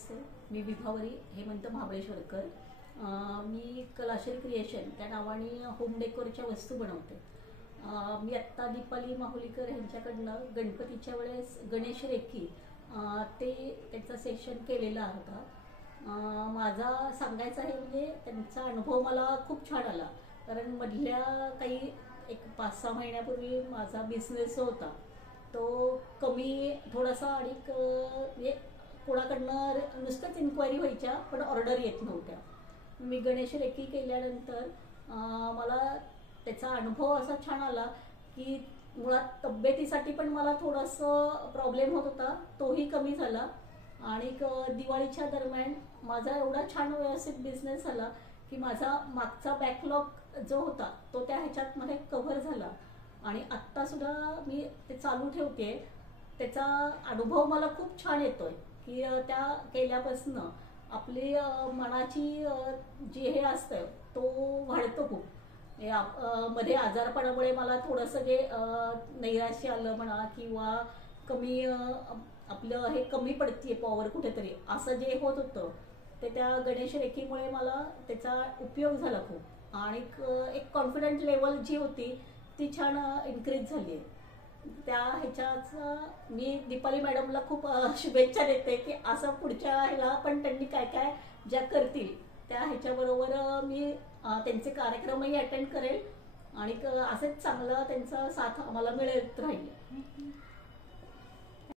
नमस्ते. मी विभावरी हेमंत महाबळेश्वरकर. मी Kalashree creation त्या नावाने home डेकोरच्या वस्तू बनवते. मी आत्ता दीपाली माहुलीकर यांच्याकडनं गणपतीच्या वेळेस गणेश रेखी ते त्याचं सेशन केलेलं होता. माझा सांगायचा आहे म्हणजे त्यांचा अनुभव मला खूप छान आला, कारण मधल्या काही एक 5-6 महिन्यापूर्वी माझा बिझनेस जो होता तो कमी थोडासा आणि म्हणजे कोणाकडनं नुसतंच इन्क्वायरी व्हायच्या पण ऑर्डर येत नव्हत्या. मी गणेश रेखी केल्यानंतर मला त्याचा अनुभव असा छान आला की मुळात तब्येतीसाठी पण मला थोडंसं प्रॉब्लेम होत होता, तोही कमी झाला. आणि दिवाळीच्या दरम्यान माझा एवढा छान व्यवस्थित बिझनेस झाला की माझा मागचा बॅकलॉग जो होता तो त्या ह्याच्यात मध्ये कव्हर झाला. आणि आत्तासुद्धा मी ते चालू ठेवते. त्याचा अनुभव मला खूप छान येतोय की त्या केल्यापासनं आपली मनाची जी हे असतं तो वाढतो खूप. मध्ये आजारपणामुळे मला थोडंसं जे नैराश्य आलं म्हणा किंवा कमी आपलं हे कमी पडतीये पॉवर कुठेतरी असं जे होत होतं ते त्या गणेश रेखीमुळे मला त्याचा उपयोग झाला खूप. आणि एक कॉन्फिडंट लेवल जी होती ती छान इन्क्रीज झाली आहे. त्या ह्याच्याच मी दीपाली मॅडमला खूप शुभेच्छा देते की असं पुढच्या ह्याला पण त्यांनी काय काय ज्या करतील त्या ह्याच्याबरोबर मी त्यांचे कार्यक्रमही अटेंड करेल आणि असंच चांगलं त्यांचा साथ आम्हाला मिळत राहील.